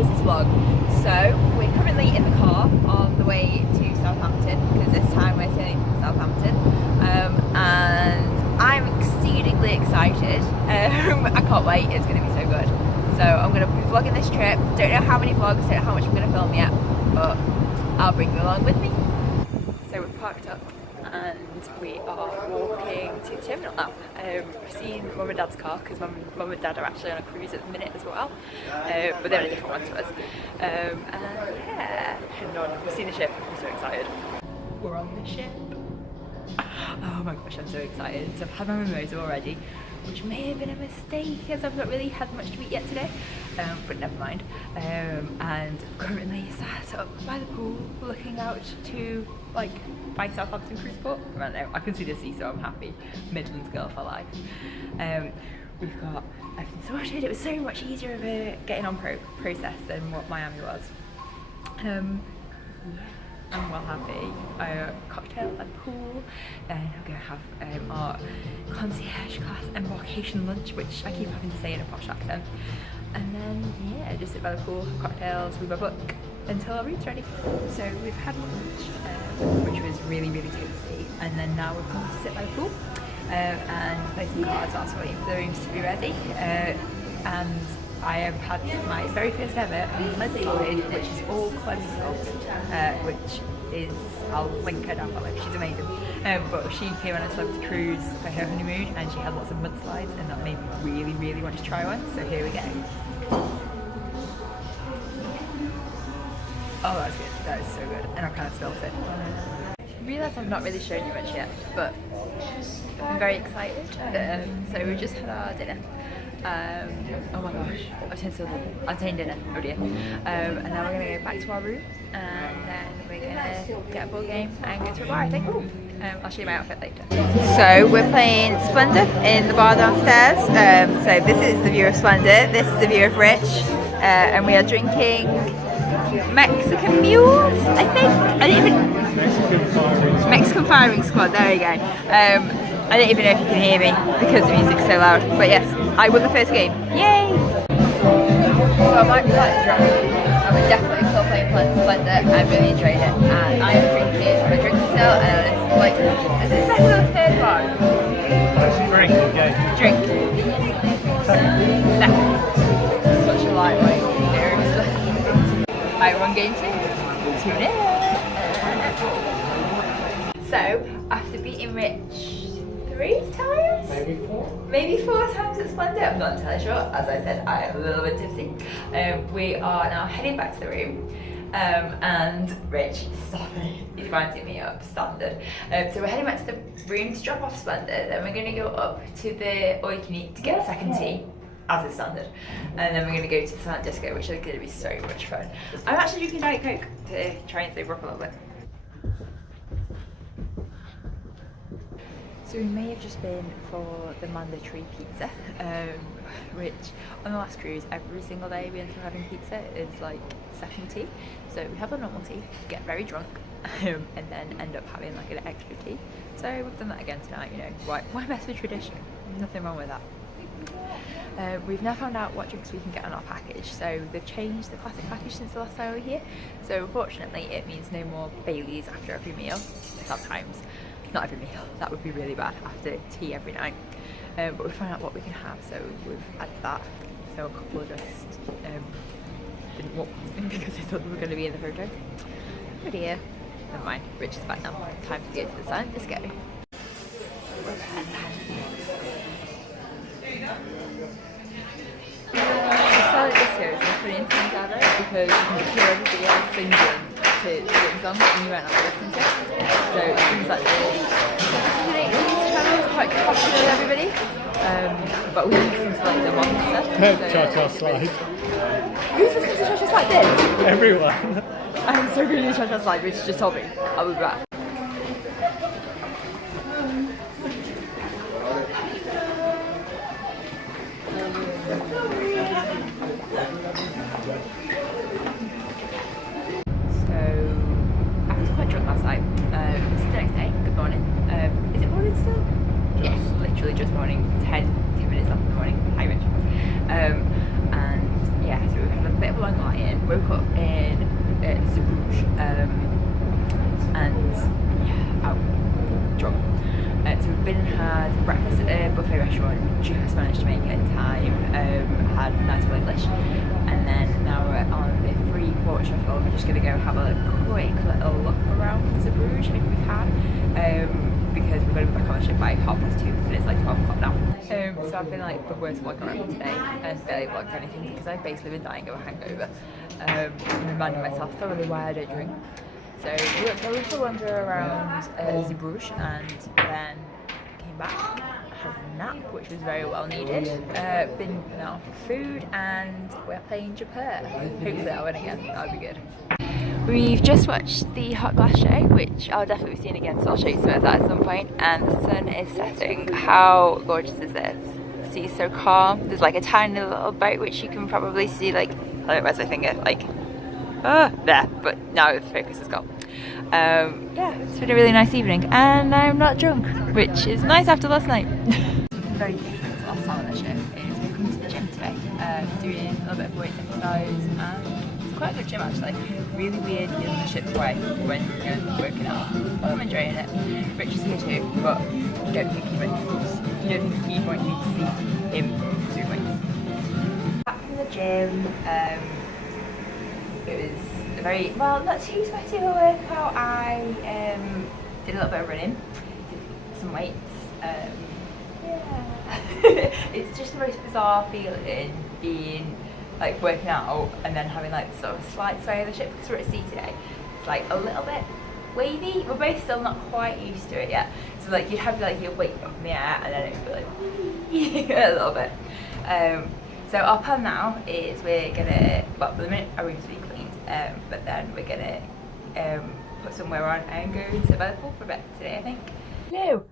cruises vlog. So we're currently in the car on the way to Southampton because this time we're sailing from Southampton, and I'm exceedingly excited. I can't wait, it's going to be so good. So I'm going to be vlogging this trip. Don't know how many vlogs, don't know how much I'm going to film yet, but I'll bring you along with me. So we've parked up and we are walking to the terminal now. We've seen Mum and Dad's car because Mum and Dad are actually on a cruise at the minute as well, but they're in a different one to us. And yeah, heading on. We've seen the ship, I'm so excited. We're on the ship. Oh my gosh, I'm so excited. So I've had my mimosa already, which may have been a mistake as I've not really had much to eat yet today, but never mind. And currently sat up by the pool looking out to like by Southampton cruise port. I don't know, I can see the sea, so I'm happy. Midlands girl for life. We've got everything sorted. It was so much easier of a getting on process than what Miami was. I'm well happy. Cocktail at the pool, then we're going to have our concierge class embarkation lunch, which I keep having to say in a posh accent, and then yeah, just sit by the pool, cocktails, read my book until our room's ready. So we've had lunch, which was really tasty, and then now we're going to sit by the pool and play some cards whilst waiting for the rooms to be ready. And I have had my very first ever mudslide, which is all cholesterol, which is, I'll link her down below, she's amazing. But she came on a celebrity cruise for her honeymoon and she had lots of mudslides, and that made me really want to try one, so here we go. Oh, that's good, that is so good, and I kind of spilled it. I realise I've not really shown you much yet, but I'm very excited. So we just had our dinner. Oh my gosh, I've taken dinner, oh dear. And now we're going to go back to our room, and then we're going to get a ball game and go to a bar, I think. I'll show you my outfit later. So we're playing Splendor in the bar downstairs. So this is the view of Splendor, this is the view of Rich, and we are drinking Mexican Mules, I think. Mexican Firing Squad, there we go. I don't even know if you can hear me because the music's so loud, but yes, I won the first game. Yay! So I might be slightly drunk, and we're definitely still playing Splendor. I really enjoyed it, and I am drinking my drink still, and it's like, is it second or third bar? Drink, okay. Drink. Second. Such a lightweight, seriously. I won game 2. 2-0. So, after beating Rich 3 times? Maybe 4 times at Splendor, I'm not entirely sure. As I said, I am a little bit tipsy. We are now heading back to the room, and Rich, stop it, he's winding me up, standard. So we're heading back to the room to drop off Splendor, then we're going to go up to the all you can eat to get a second tea, as is standard, and then we're going to go to the silent disco, which is going to be so much fun. I'm actually drinking Diet Coke to try and sober up a little bit. So we may have just been for the mandatory pizza, which on the last cruise, every single day we ended up having pizza. It's like second tea. So we have a normal tea, get very drunk, and then end up having like an extra tea. So we've done that again tonight, you know, why mess with tradition? Nothing wrong with that. We've now found out what drinks we can get on our package. So they've changed the classic package since the last time we were here. So unfortunately it means no more Baileys after every meal, sometimes. Not every meal, that would be really bad, after tea every night. But we found out what we can have, so we've added that. So a couple just didn't walk past me because they thought they were going to be in the photo. Oh dear. Never mind, Rich is back now. Time to go to the silent disco. The silent disco is a pretty intense ever because you can hear everybody else singing to certain songs and you won't have to listen to it. So things like the channel is quite popular with everybody, but we listen to like the Monster. Cha-cha slide. Who's listening to Cha-cha slide this? Everyone. I'm so good at Cha-cha slide, Rich just told me. I'll be back. Just morning, 10 minutes after the morning. Hi Rich. And yeah, so we've had a bit of a online, woke up in Zeebrugge, and yeah, I'm drunk. So we've been and had breakfast at a buffet restaurant, just managed to make it in time, had nice full English, and then now we're on the free port shuttle. We're just going to go have a quick little look around Zeebrugge if we can, because we're going to be back on the ship by 2:30 and it's like 12 o'clock now. So I've been like the worst vlogger around today and barely vlogged anything because I've basically been dying of a hangover. Reminding myself thoroughly why I don't drink. So we went for a little wander around Zeebrugge and then came back, had a nap, which was very well needed. Been out for food and we're playing Japan. Hopefully I'll win again, that would be good. We've just watched the hot glass show, which I'll definitely be seeing again, so I'll show you some of that at some point. And the sun is setting. How gorgeous is this? The sea's so calm. There's like a tiny little boat which you can probably see, like, hello, where's my finger? Like, there, but now the focus is gone. Yeah, it's been a really nice evening and I'm not drunk, which is nice after last night. Very different to last time on the ship is we're coming to the gym today, doing a little bit of weights exercise, and it's quite a good gym actually. Really weird feeling the ship's way when you're working out. Well, I'm enjoying it. Rich is here too, but you don't think he'd want you to see him do weights. Back from the gym, it was a very, well, not too sweaty of a workout. I did a little bit of running, did some weights. Yeah. It's just the most bizarre feeling being like working out and then having like sort of a slight sway of the ship because we're at sea today. It's like a little bit wavy. We're both still not quite used to it yet. So like you'd have like your weight up in the air and then it would be like a little bit. So our plan now is we're gonna, well, for the minute our room's being cleaned, but then we're gonna put somewhere on and go and sit by the pool for a bit today, I think. Hello.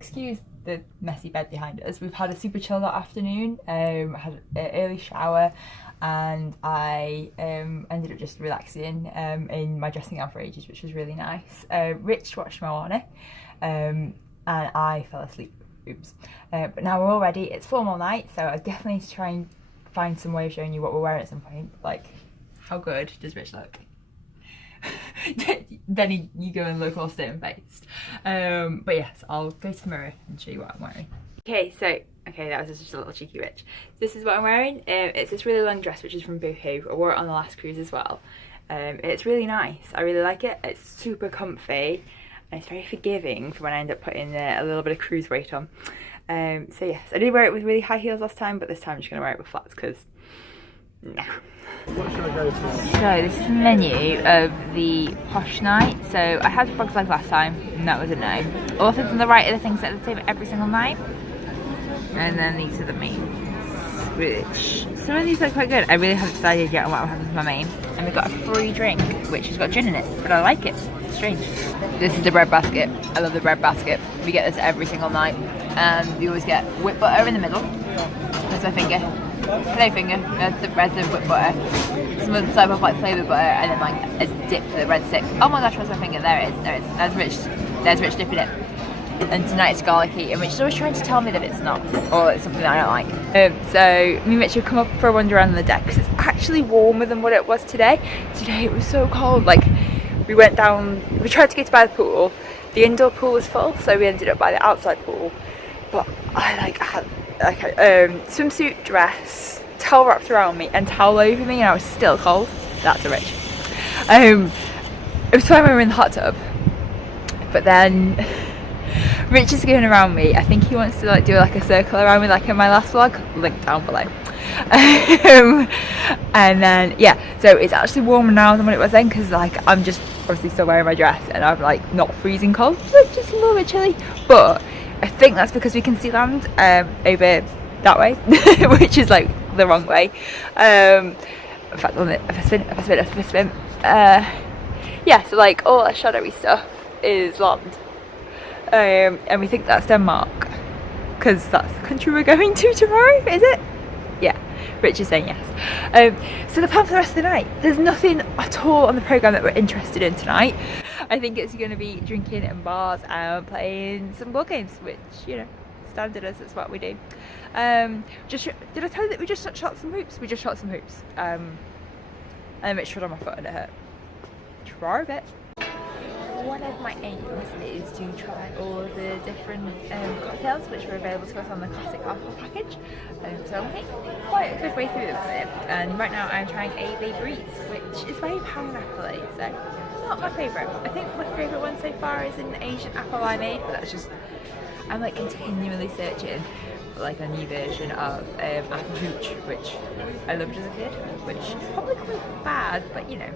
Excuse the messy bed behind us. We've had a super chill afternoon. Had an early shower, and I ended up just relaxing in my dressing gown for ages, which was really nice. Rich watched Moana, and I fell asleep. Oops. But now we're all ready. It's formal night, so I definitely need to try and find some way of showing you what we're wearing at some point. Like, how good does Rich look? Then you go and look all stone-faced. But yes, I'll go to the mirror and show you what I'm wearing. Okay, that was just a little cheeky Rich. This is what I'm wearing. It's this really long dress which is from Boohoo. I wore it on the last cruise as well. It's really nice. I really like it. It's super comfy. And it's very forgiving for when I end up putting a little bit of cruise weight on. So yes, I did wear it with really high heels last time, but this time I'm just going to wear it with flats because, nah. What should I go for? So this is the menu of the posh night. So I had frog's legs last time, and that was a no. All things on the right are the things that are the same every single night. And then these are the mains, which some of these are quite good. I really haven't decided yet on what I'm having for my main. And we've got a free drink, which has got gin in it, but I like it. It's strange. This is the bread basket. I love the bread basket. We get this every single night. And we always get whipped butter in the middle. That's my finger. Hello finger. There's the whipped butter. Some other type of like flavoured butter, and then like a dip for the breadsticks. Oh my gosh, where's my finger? There it is. There it is. There's Rich dipping it. And tonight it's garlicky, and Rich is always trying to tell me that it's not, or it's something that I don't like. So me and Rich have come up for a wander around the deck because it's actually warmer than what it was today. Today it was so cold. Like we went down, we tried to go to by the pool. The indoor pool was full, so we ended up by the outside pool. But I had like a swimsuit, dress, towel wrapped around me, and towel over me, and I was still cold. That's a Rich. It was fine when we were in the hot tub, but then Rich is going around me. I think he wants to like do like a circle around me, like in my last vlog. Link down below. And then yeah, so it's actually warmer now than what it was then because like I'm just obviously still wearing my dress and I'm like not freezing cold, just a little bit chilly. But I think that's because we can see land over that way, which is like the wrong way. In fact, if I spin. Yeah, so like all our shadowy stuff is land. And we think that's Denmark because that's the country we're going to tomorrow, is it? Yeah, Rich is saying yes. So the plan for the rest of the night, there's nothing at all on the programme that we're interested in tonight. I think it's going to be drinking in bars and playing some board games, which, you know, standard as it's what we do. Did I tell you that we just shot some hoops? We just shot some hoops. And I made sure on my foot and it hurt. Try a bit. One of my aims is to try all the different cocktails which were available to us on the classic alcohol package. So I'm getting quite a good way through them with it. And right now I'm trying a Bay Breeze, which is very pineapple-y, so not my favourite. I think my favourite one so far is an Asian apple limeade, but that's just, I'm like continually searching for like a new version of apple hooch, which I loved as a kid, which is probably quite bad, but you know,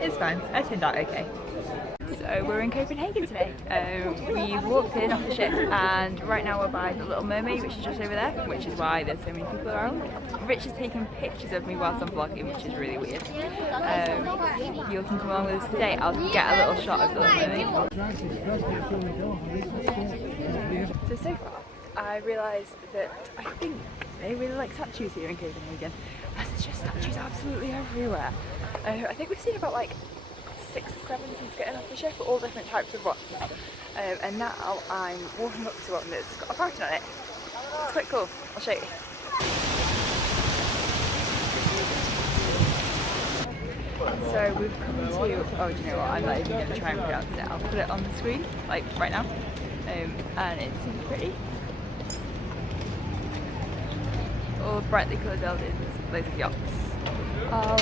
it's fine. I turned out okay. So we're in Copenhagen today. We walked in off the ship and right now we're by the Little Mermaid, which is just over there, which is why there's so many people around. Rich is taking pictures of me whilst I'm vlogging, which is really weird. If you can come along with us today, I'll get a little shot of the Little Mermaid. So far, I realised that I think they really like statues here in Copenhagen. There's just statues absolutely everywhere. I think we've seen about like 6 or 7 since getting off the ship, all different types of rocks. And now I'm walking up to one that's got a fountain on it. It's quite cool. I'll show you. So we've come to, oh do you know what, I'm not even going to try and pronounce it. I'll put it on the screen, like right now. And it's super pretty. All brightly coloured buildings, loads of yachts. I'll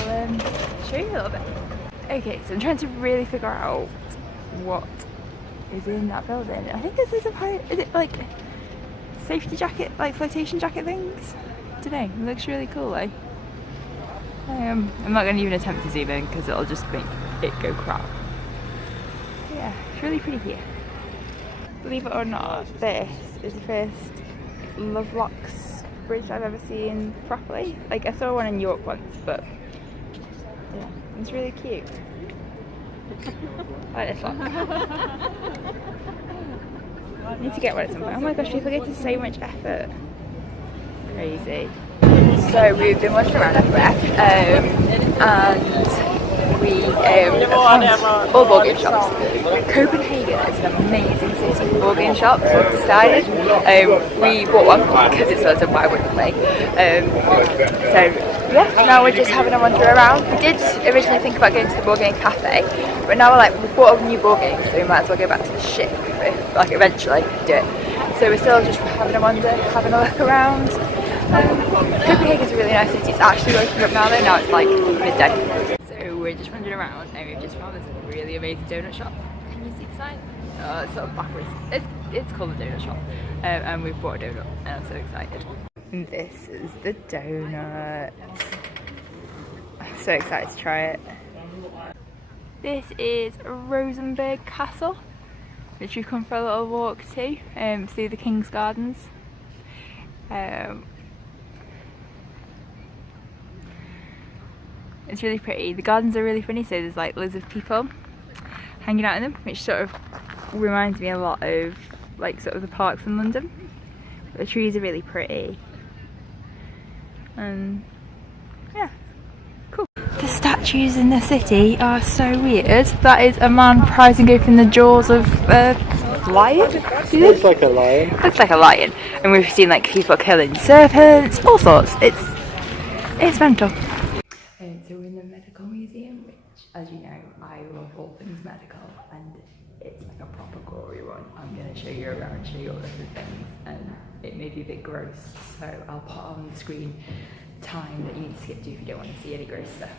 show you a little bit. Okay, so I'm trying to really figure out what is in that building. I think this is a pilot, is it like safety jacket, like flotation jacket things? I don't know, it looks really cool though. I'm not going to even attempt to zoom in because it'll just make it go crap. But yeah, it's really pretty here. Believe it or not, this is the first Lovelocks bridge I've ever seen properly. Like I saw one in York once, but yeah, it's really cute. I like this one. I need to get one at some point. Oh my gosh, people go to so much effort. Crazy. So we've been wandering around everywhere, and we found all board game shops. Copenhagen is an amazing city for board game shops, so we've decided. We bought one because it's us and why wouldn't we? So yeah, now we're just having a wander around. We did originally think about going to the board game cafe, but now we're like, we've bought a new board game, so we might as well go back to the ship if, like, eventually do it. So we're still just having a wander, having a look around. Copenhagen's a really nice city. It's actually waking up now though, now it's like midday. So we're just wandering around and we've just found this really amazing donut shop. Can you see the sign? Oh, it's sort of backwards. It's called the donut shop. And we've bought a donut and I'm so excited. And this is the donut. I'm so excited to try it. This is Rosenborg Castle, which we've come for a little walk to, through the King's Gardens. It's really pretty. The gardens are really funny, so there's like loads of people hanging out in them, which sort of reminds me a lot of like sort of the parks in London. The trees are really pretty. And yeah, cool. The statues in the city are so weird. That is a man prizing open the jaws of a lion. Looks like a lion. Looks like a lion. And we've seen like people killing serpents, all sorts. It's mental. So we're in the medical museum, which, as you know, I love all things medical, and it's like a proper gory one. I'm going to show you around, show you all different things, and it may be a bit gross, so I'll put on the screen time that you need to skip to if you don't want to see any gross stuff.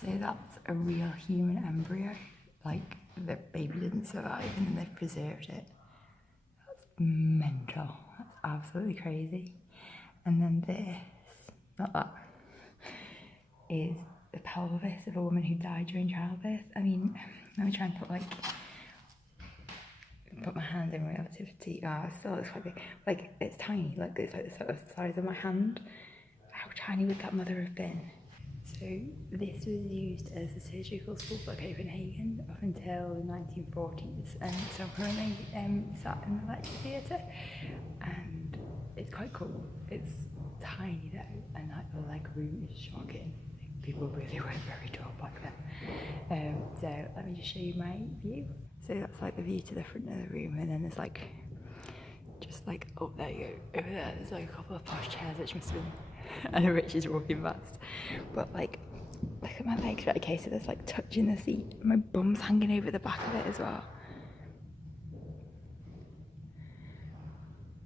So that's a real human embryo, like the baby didn't survive and then they've preserved it. That's mental, that's absolutely crazy. And then this, not that, is the pelvis of a woman who died during childbirth. I mean, let me try and put my hand in relativity. Oh, it still looks quite big. Like, it's tiny, like it's like the sort of size of my hand. How tiny would that mother have been? So this was used as a surgical school for Copenhagen up until the 1940s, and so I'm currently sat in the lecture theatre, and it's quite cool. It's tiny though, and like the leg room is shocking. People really weren't very tall back then. So let me just show you my view. So that's like the view to the front of the room, and then there's like just like, oh, there you go, over there, there's like a couple of posh chairs, which must have been, I know Rich is walking past, but like, look at my legs, right? Okay, so there's like touching the seat, my bum's hanging over the back of it as well.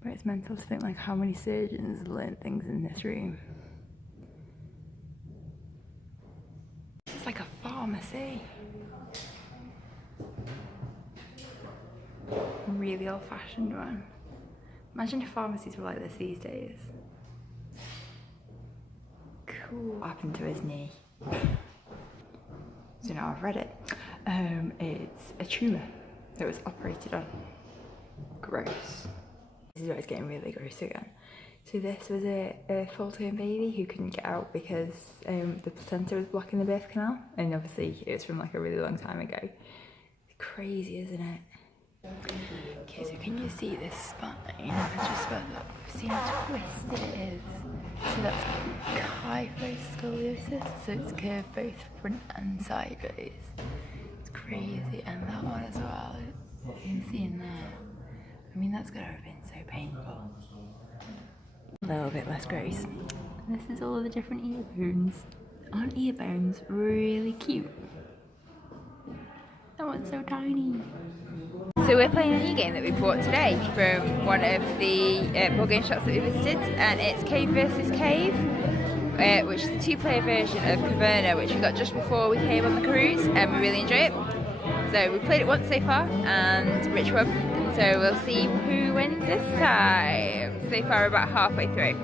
But it's mental to think like how many surgeons learn things in this room. It's like a pharmacy. Really old-fashioned one. Imagine if pharmacies were like this these days. Cool. What happened to his knee? So now I've read it. It's a tumour that was operated on. Gross. This is where it's getting really gross again. So this was a full-term baby who couldn't get out because the placenta was blocking the birth canal, and obviously it was from like a really long time ago. It's crazy, isn't it? Okay, so can you see this spine? It's just about that. See how twisted it is. So that's kyphoscoliosis, so it's curved both front and sideways. It's crazy, and that one as well. You can see in there. I mean, that's gotta have been so painful. A little bit less gross. This is all of the different ear bones. Aren't ear bones really cute? That one's so tiny. So we're playing a new game that we bought today from one of the board game shops that we visited, and it's Cave versus Cave, which is a two-player version of Caverna, which we got just before we came on the cruise, and we really enjoy it. So we played it once so far, and Rich won. So we'll see who wins this time. So far we're about halfway through.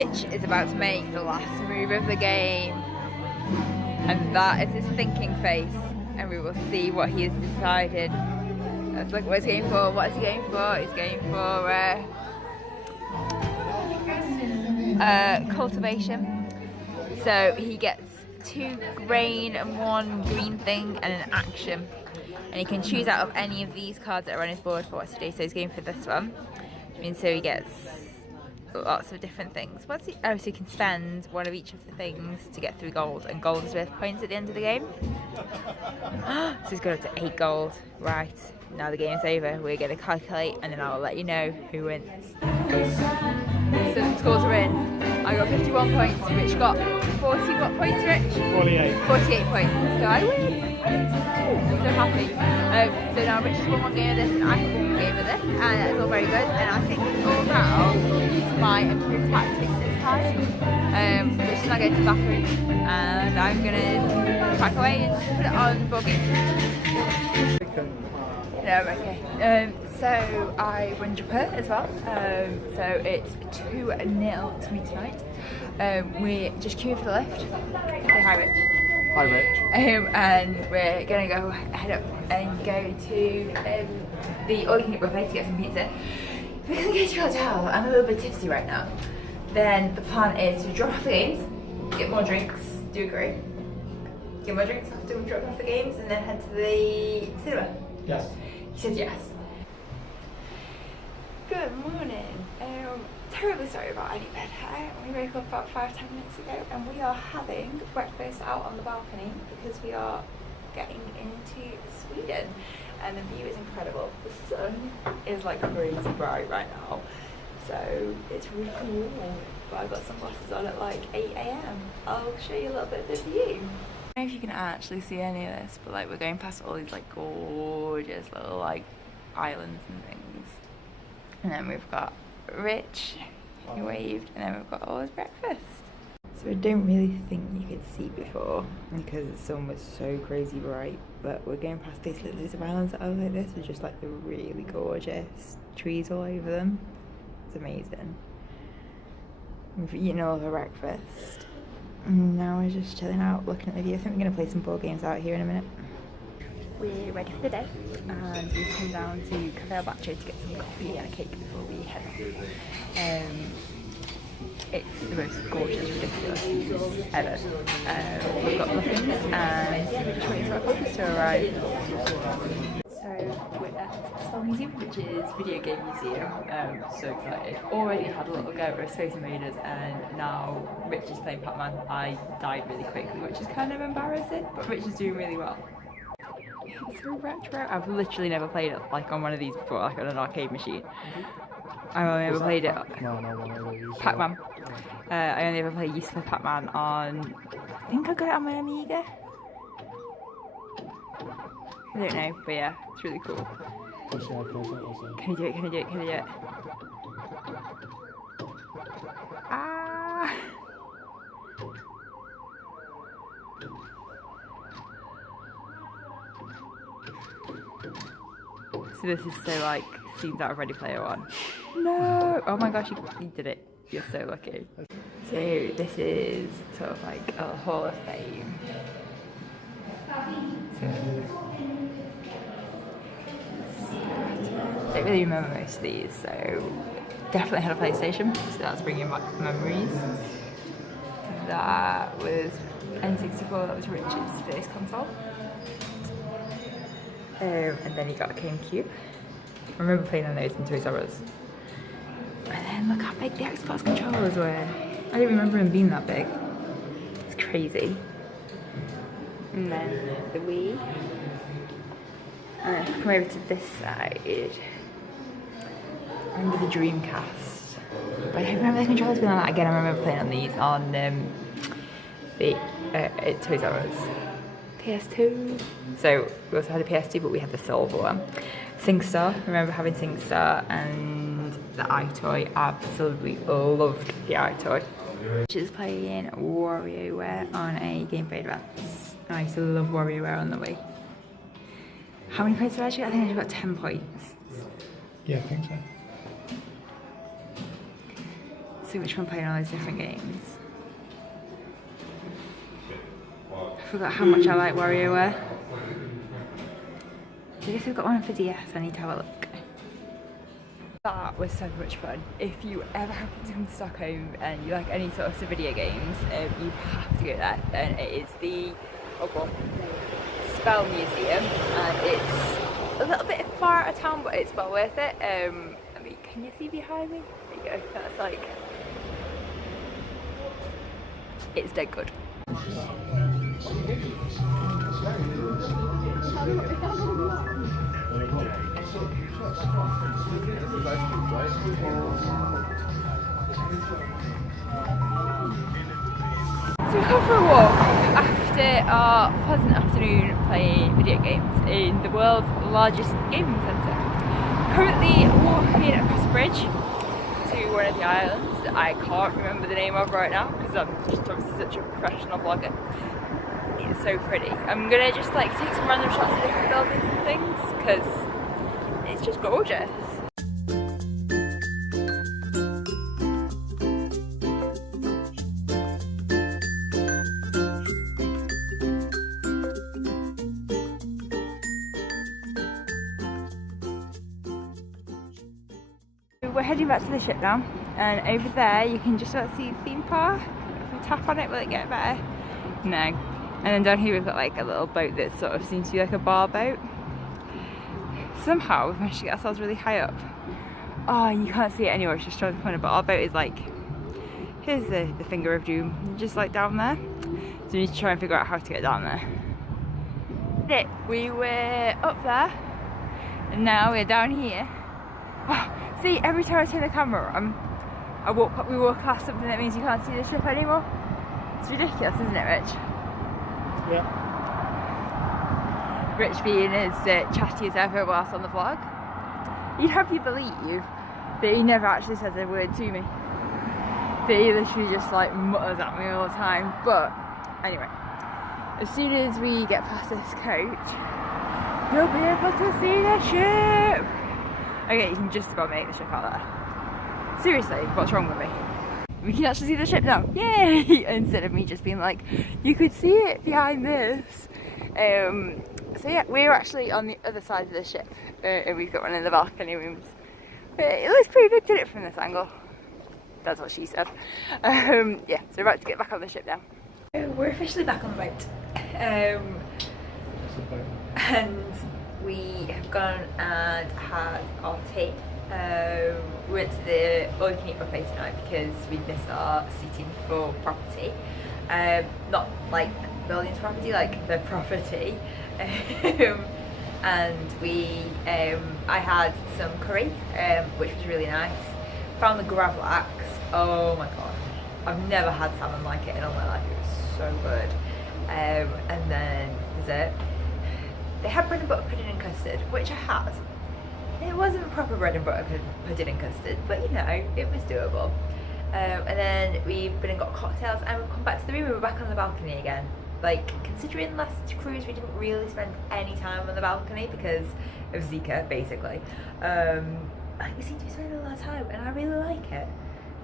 Rich is about to make the last move of the game, and that is his thinking face, and we will see what he has decided. Let's look what he's going for. What is he going for? He's going for cultivation. So he gets 2 grain and 1 green thing and an action. And he can choose out of any of these cards that are on his board for what to do. So he's going for this one. I mean, so he gets lots of different things. What's he? Oh, so he can spend one of each of the things to get 3 gold, and gold is worth points at the end of the game. So he's got up to 8 gold. Right, now the game's over. We're going to calculate, and then I'll let you know who wins. So the scores are in. I got 51 points. Rich got 40. What points, Rich? 48. 48 points. So I win. I'm so happy. So now Rich has won 1 game of this, and I have won 1 game of this, and that's all very good. And I think it's all down to my improved tactics this time. Rich is now going to the bathroom, and I'm gonna crack away and put it on Bobby. No, okay. So I won Japan as well. So it's 2-0 to me tonight. We're just queuing for the lift. Say hi, Rich. Hi, Rich. And we're gonna go head up and go to the all-you-can-eat buffet to get some pizza. We're gonna go to our hotel. I'm a little bit tipsy right now. Then the plan is to drop off the games, get more drinks, do agree. Get more drinks after we drop off the games, and then head to the cinema. Yes. He said yes. Good morning. Terribly sorry about any bed hair. We woke up about 5-10 minutes ago, and we are having breakfast out on the balcony because we are getting into Sweden, and the view is incredible. The sun is like crazy bright right now, so it's really cool. But I've got sunglasses on at like 8 AM. I'll show you a little bit of the view. I don't know if you can actually see any of this, but like we're going past all these like gorgeous little like islands and things, and then we've got Rich, he waved, and then we've got all his breakfast. So I don't really think you could see before because the sun was so crazy bright, but we're going past these little islands that are like this with just like the really gorgeous trees all over them. It's amazing. We've eaten all of our breakfast, and now we're just chilling out looking at the view. I think we're going to play some board games out here in a minute. We're ready for the day, and we've come down to Cafe Baltics to get some coffee and a cake before we head off. It's the most gorgeous, ridiculous views ever. We've got muffins, and yeah, we're just waiting for our coffees to arrive. So we're at Spell Museum, which is Video Game Museum. So excited. Already had a little go at Space Invaders, and now Rich is playing Pac-Man. I died really quickly, which is kind of embarrassing, but Rich is doing really well. It's so retro. I've literally never played it like on one of these before, like on an arcade machine. I only ever played it. No, no. Pac-Man. I only ever played used for Pac-Man on. I think I got it on my Amiga. I don't know, but yeah, it's really cool. Can you do it? Can you do it? Can you do it? Ah! So this is so like scenes out of Ready Player One. No! Oh my gosh, you did it. You're so lucky. So this is sort of like a Hall of Fame. So, I don't really remember most of these, so definitely had a PlayStation, so that's bringing back memories. That was N64, that was Richard's first console. And then he got a GameCube. I remember playing on those in Toys R Us. And then look how big the Xbox controllers were. I didn't remember them being that big. It's crazy. And then the Wii. And come over to this side. I remember the Dreamcast. But I don't remember the controllers being like that. Again, I remember playing on these on at Toys R Us. PS2. So we also had a PS2, but we had the silver one. SingStar. I remember having SingStar and the iToy. Absolutely loved the iToy. She's playing WarioWare on a Game Boy Advance. I used to love WarioWare on the Wii. How many points did I actually get? I think I just got 10 points. Yeah, I think so. So much fun playing all those different games. I forgot how much I like WarioWare. I guess I've got one for DS, I need to have a look. That was so much fun. If you ever happen to come to Stockholm and you like any sort of video games, you have to go there. And it is the Spell Museum, and it's a little bit far out of town, but it's well worth it. I mean, can you see behind me? There you go, that's like, it's dead good. So we've come for a walk after our pleasant afternoon playing video games in the world's largest gaming centre. Currently walking across a bridge to one of the islands that I can't remember the name of right now because I'm just obviously such a professional vlogger. It's so pretty. I'm gonna just like take some random shots of different buildings and things because it's just gorgeous. We're heading back to the ship now, and over there you can just about see the theme park. If I tap on it, will it get better? No. And then down here we've got like a little boat that sort of seems to be like a bar boat. Somehow we've managed to get ourselves really high up. Oh, and you can't see it anywhere, it's just around the corner, but our boat is like, here's the finger of doom, just like down there. So we need to try and figure out how to get down there. We were up there, and now we're down here. Oh, see, every time I turn the camera on, we walk past something that means you can't see the ship anymore. It's ridiculous, isn't it, Rich? Yeah. Rich being as chatty as ever whilst on the vlog. You'd have you believe that he never actually says a word to me. That he literally just like mutters at me all the time. But anyway, as soon as we get past this coach, you'll be able to see the ship. Okay, you can just about make the ship out there. Seriously, what's wrong with me? We can actually see the ship now, yay! Instead of me just being like, you could see it behind this. So yeah, we're actually on the other side of the ship, and we've got one of the balcony rooms. It looks pretty big, didn't it, from this angle? That's what she said. Yeah, so we're about to get back on the ship now. We're officially back on the boat. And we have gone and had our tea. We went to the all-you-can-eat buffet tonight because we missed our seating for property. Not like buildings property, like the property. And I had some curry, which was really nice. Found the gravlax. Oh my god, I've never had salmon like it in all my life. It was so good. And then dessert. They had bread and butter pudding and custard, which I had. It wasn't proper bread and butter pudding and custard, but you know, it was doable. And then we've been and got cocktails, and we've come back to the room and we're back on the balcony again. Like, considering last cruise we didn't really spend any time on the balcony because of Zika, basically. Like, we seem to be spending a lot of time, and I really like it.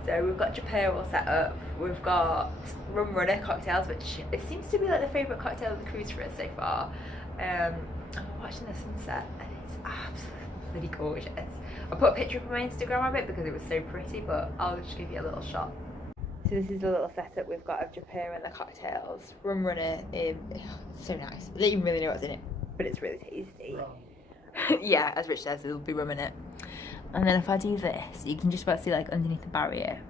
So we've got Japan all set up. We've got rum runner cocktails, which it seems to be like the favourite cocktail of the cruise for us so far. And we're watching the sunset, and it's absolutely gorgeous. I put a picture up on my Instagram of it because it was so pretty, but I'll just give you a little shot. So this is the little setup we've got of Japan and the cocktails. Rum runner, so nice. I don't even really know what's in it, but it's really tasty. Yeah, as Rich says, there'll be rum in it. And then if I do this, you can just about see like underneath the barrier.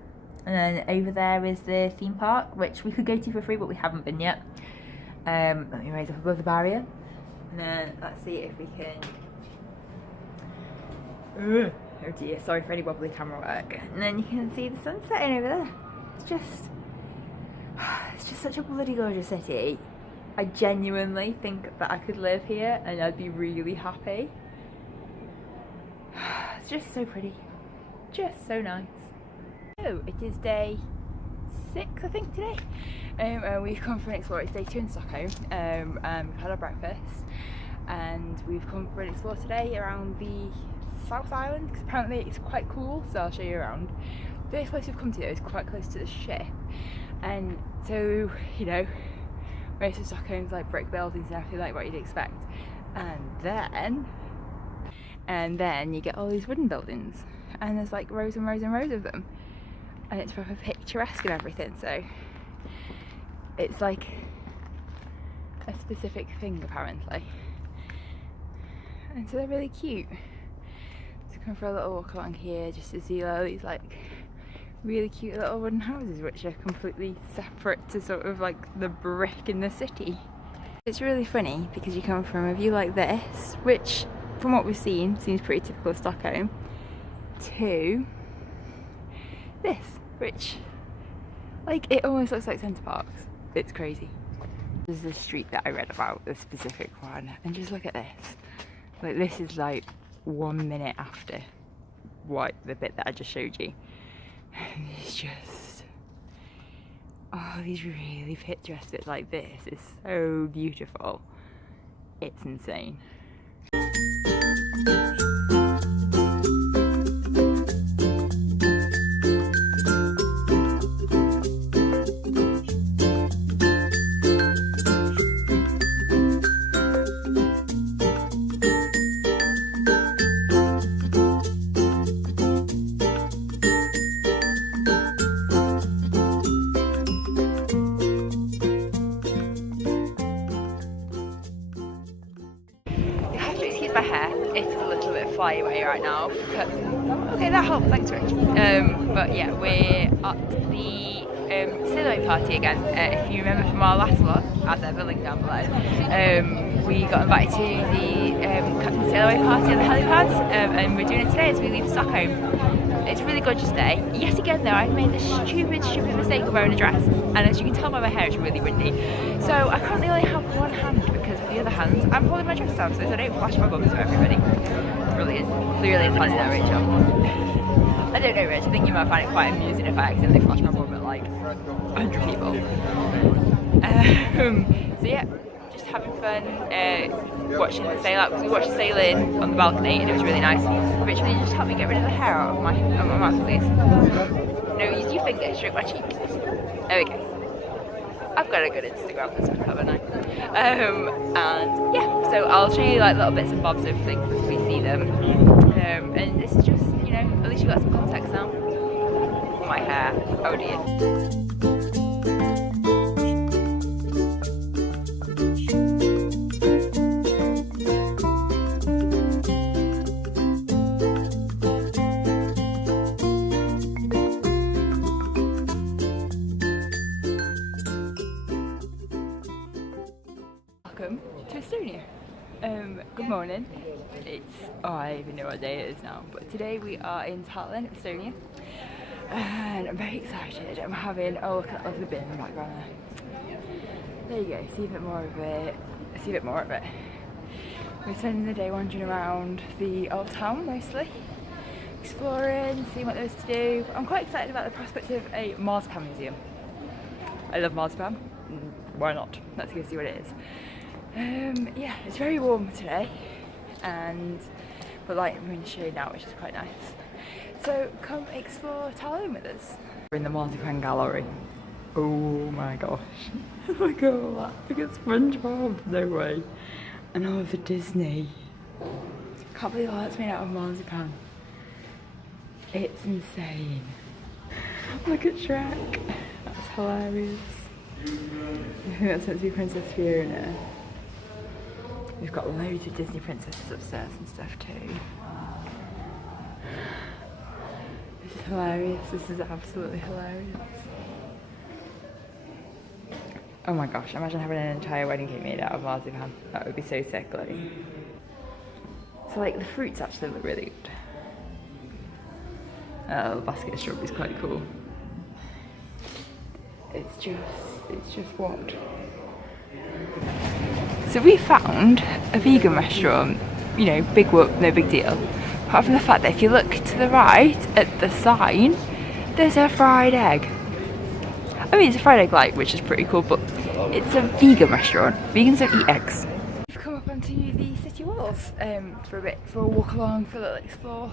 And then over there is the theme park, which we could go to for free, but we haven't been yet. Let me raise up above the barrier. And then let's see if we can... Oh dear, sorry for any wobbly camera work. And then you can see the sun setting over there. It's just such a bloody gorgeous city. I genuinely think that I could live here and I'd be really happy. It's just so pretty, just so nice. So it is day 6, I think, today. We've come for an explore. It's day 2 in Stockholm, and we've had our breakfast, and we've come for an explore today around the South Island because apparently it's quite cool. So I'll show you around. The first place we've come to is quite close to the ship, and so you know, most of Stockholm's like brick buildings and everything like what you'd expect, and then you get all these wooden buildings, and there's like rows and rows and rows of them, and it's proper picturesque and everything. So it's like a specific thing apparently, and so they're really cute. So come for a little walk along here just to see all these like really cute little wooden houses which are completely separate to sort of like the brick in the city. It's really funny because you come from a view like this, which from what we've seen seems pretty typical of Stockholm, to this, which like it almost looks like Centre Parks. It's crazy. This is the street that I read about, the specific one, and just look at this. Like this is like 1 minute after what the bit that I just showed you. And it's just, oh, these really picturesque bits like this is so beautiful. It's insane. My hair, it's a little bit flyaway right now. Okay, that helps, thanks Rich. But yeah, we're at the sail away party again. If you remember from our last vlog, as ever, link down below, we got invited to the Captain Sail Away party on the helipad, and we're doing it today as we leave Stockholm. It's a really gorgeous day. Yet again though, I've made the stupid mistake of wearing a dress, and as you can tell by my hair, it's really windy. So I currently only have one hand because with the other hand, I'm holding my dress down so I don't flash my bums to everybody. Brilliant. Clearly planning that, Rachel. I don't know, Rich. I think you might find it quite amusing if I accidentally flash my bum at like 100 people. So yeah, just having fun, watching the sail out, because we watched the sail in on the balcony and it was really nice. Rich, will you just help me get rid of the hair out of my mouth, please? No, use your finger, stroke my cheek. There we go. I've got a good Instagram this week, haven't I? And yeah, so I'll show you like little bits and bobs of things as we see them. And this is just, you know, at least you've got some context now. My hair, oh dear. Welcome to Estonia. Good morning. I even know what day it is now, but today we are in Tallinn, Estonia, and I'm very excited. I'm having, oh look at the bin in the background there. There you go, see a bit more of it, We're spending the day wandering around the old town mostly, exploring, seeing what there is to do. I'm quite excited about the prospect of a marzipan museum. I love marzipan, why not? Let's go see what it is. Yeah, it's very warm today, but like I'm going to show you now, which is quite nice. So come explore Tallinn with us. We're in the marzipan gallery. Oh my gosh, look at all that. Look at SpongeBob, no way. And all of the Disney. Can't believe all that's made out of marzipan. It's insane. Look at Shrek, that's hilarious. I think that's meant to be Princess Fiona. We've got loads of Disney princesses upstairs and stuff too. This is hilarious. This is absolutely hilarious. Oh my gosh, imagine having an entire wedding cake made out of marzipan. That would be so sick, like. So like the fruits actually look really good. The basket of strawberries is quite cool. It's just what? So we found a vegan restaurant, you know, big whoop, no big deal. Apart from the fact that if you look to the right at the sign, there's a fried egg. I mean, it's a fried egg light, which is pretty cool, but it's a vegan restaurant. Vegans don't eat eggs. We've come up onto the city walls for a walk along, for a little explore.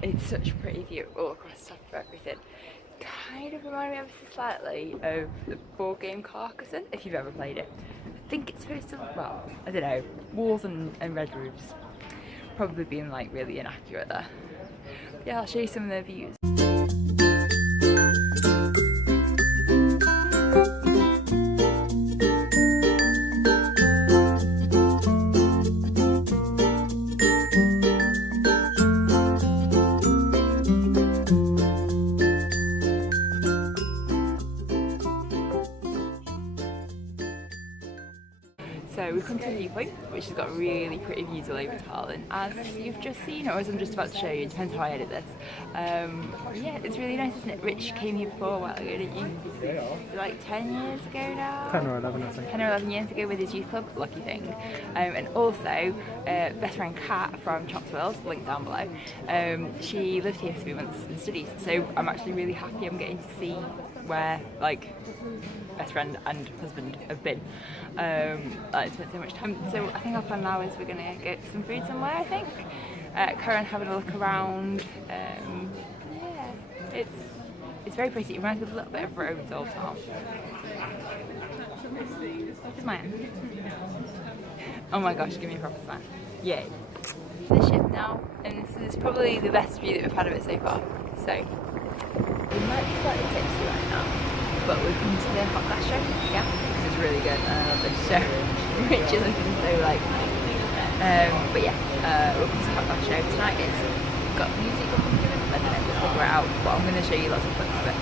It's such a pretty view all across the top of everything. Kind of reminded me ever so slightly of the board game Carcassonne, if you've ever played it. I think it's supposed to, well, I don't know, walls and red roofs. Probably being like really inaccurate there. But yeah, I'll show you some of the views. So we've come to the viewpoint, which has got really pretty views all over Tallinn, as you've just seen, or as I'm just about to show you, it depends how I edit this. Yeah, it's really nice, isn't it? Rich came here before a while ago, didn't you? Like 10 years ago now? 10 or 11, I think. 10 or 11 years ago with his youth club, lucky thing. And also, best friend Kat from Choppswells, link down below, she lived here for 3 months and studies, so I'm actually really happy I'm getting to see where, like, best friend and husband have been. I spent so much time. So I think our plan now is we're going to get some food somewhere, I think. Karen having a look around. Yeah, it's very pretty. It reminds me of a little bit of Rome's old town. Smile. Oh my gosh, give me a proper smile. Yay. The ship now, and this is probably the best view that we've had of it so far. So, we might be slightly tipsy right now, but we've come to the hot glass show, yeah, because it's really good and I love this show. Rich is looking so like nice. But yeah, we'll come to the hot glass show tonight. It's got music up and doing, I don't know, we'll figure it out, but I'm going to show you lots of clips of it.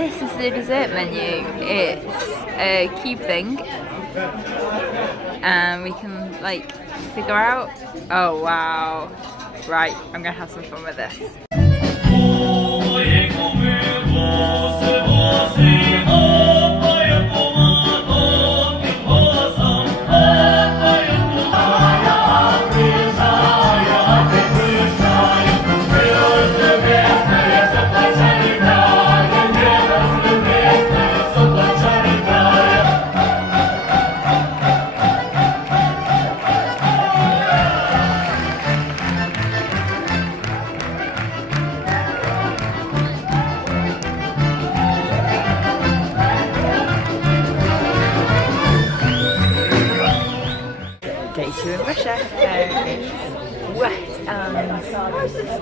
This is the dessert menu. It's a cube thing, and we can like figure out. Oh wow! Right, I'm gonna have some fun with this. Day 2 in Russia. It's wet and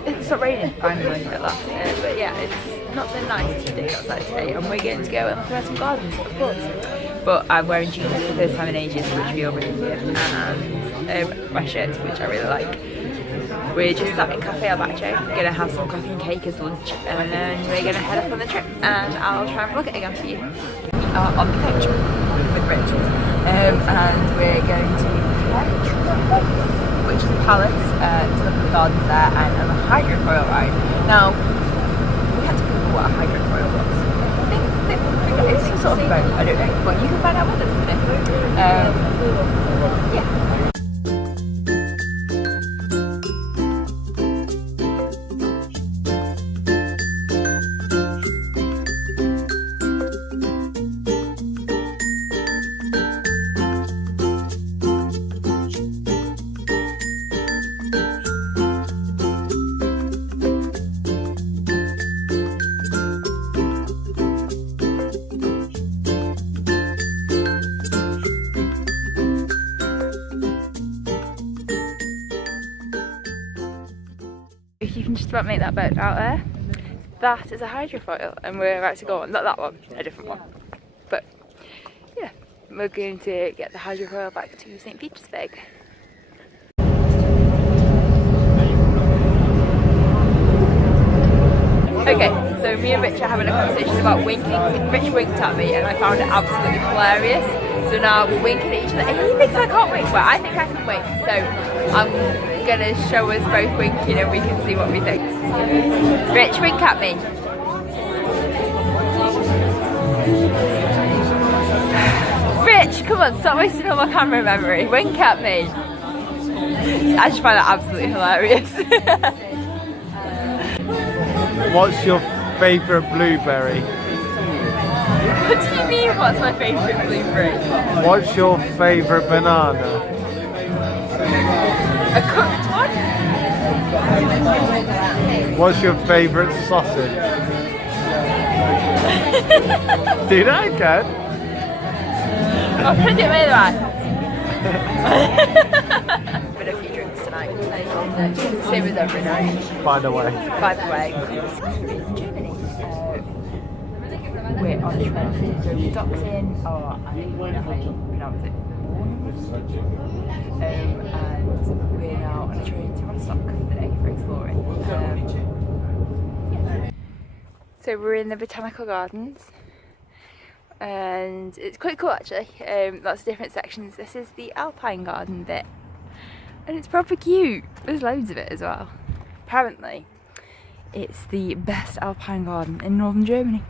it's not raining finally at last. But yeah, it's not been nice today outside today, and we're going to go and look at some gardens, of course. But I'm wearing jeans for the first time in ages, which feel really good, and my shirts, which I really like. We're just sat in Cafe Albacho, gonna have some coffee and cake as lunch, and then we're gonna head off on the trip, and I'll try and vlog it again for you. On the coach with Rich, and we're going to which is a palace, to look at the gardens there, and a hydrofoil ride. Now, we had to Google what a hydrofoil was. I think it's some sort of boat, I don't know, but you can find out with us today. Yeah. You can just about make that boat out there. That is a hydrofoil, and we're about to go on, not that one, a different one. But yeah, we're going to get the hydrofoil back to St. Petersburg. Okay, so me and Rich are having a conversation about winking. Rich winked at me and I found it absolutely hilarious. So now we're winking at each other, and he thinks I can't wink, but I think I can wink. So I'm gonna show us both winking and we can see what we think. Rich, wink at me. Rich, come on, stop wasting all my camera memory. Wink at me. I just find that absolutely hilarious. What's your favourite blueberry? What do you mean, what's my favourite blueberry? What's your favourite banana? A cooked one? What's your favourite sausage? Do that again? I'll put it with that. Been a few drinks tonight. Same as every night. Find a way. By the way, we're on a train. So we docked in, I don't know how you pronounce it. And we're now on a train to Rostock today for exploring. So we're in the Botanical Gardens, and it's quite cool actually. Lots of different sections. This is the Alpine Garden bit, and it's proper cute. There's loads of it as well. Apparently, it's the best alpine garden in northern Germany.